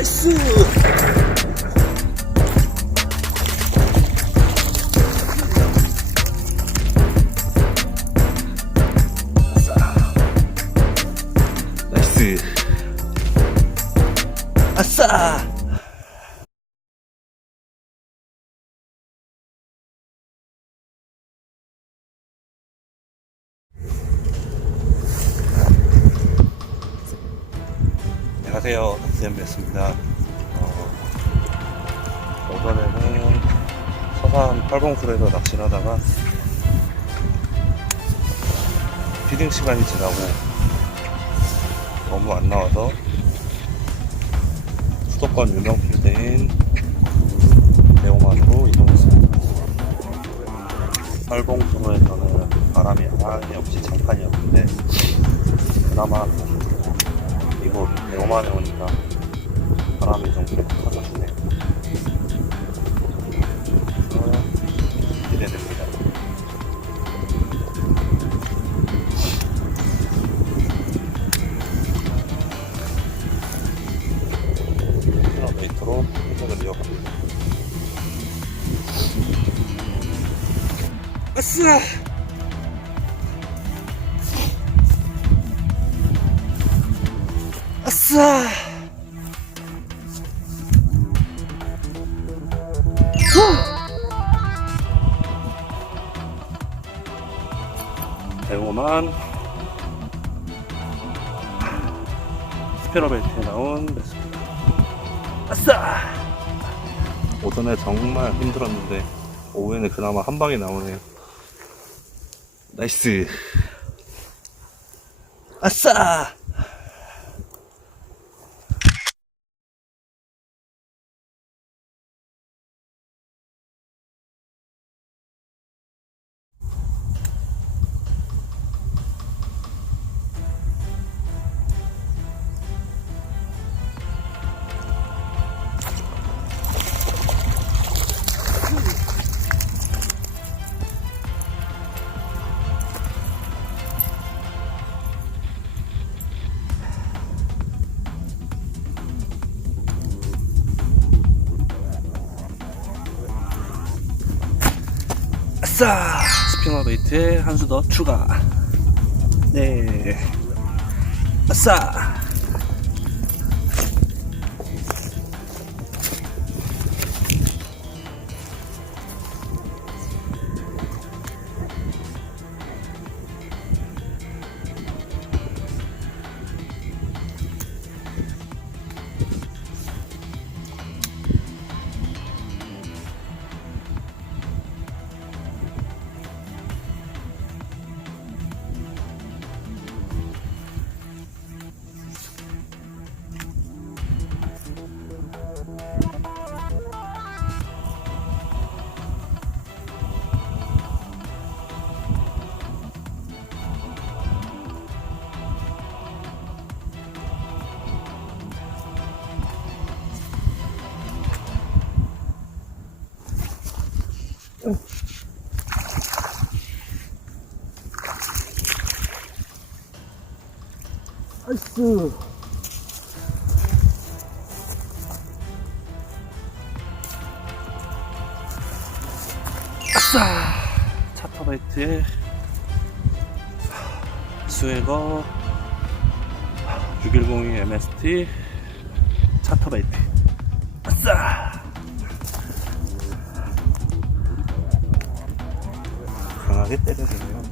Isso! Nice. 안녕하세요. 닥스엠베스입니다. 어, 오전에는 서산 팔봉술에서 낚시를 하다가 피딩 시간이 지나고 너무 안 나와서 수도권 유명 필드인 대호만으로 이동했습니다. 팔봉수로에서는 바람이 많이 없이 장판이었는데 그나마 이곳 대호만에 오니까 바람이 좀 그래도 터져주네요. 그래서 기대됩니다. 킬로미터로 회전을 이어갑니다. 아싸! 아싸! 대호만 스페러벨트에 나온 레스입니다. 아싸! 오전에 정말 힘들었는데 오후에는 그나마 한 방에 나오네요. 나이스. 아싸! 아싸! 스피너 베이트에 한 수 더 추가. 네. 아싸! 나이스! 아싸! 차터바이트에 스웨거 6102 MST 차터바이트 아싸! 对对对。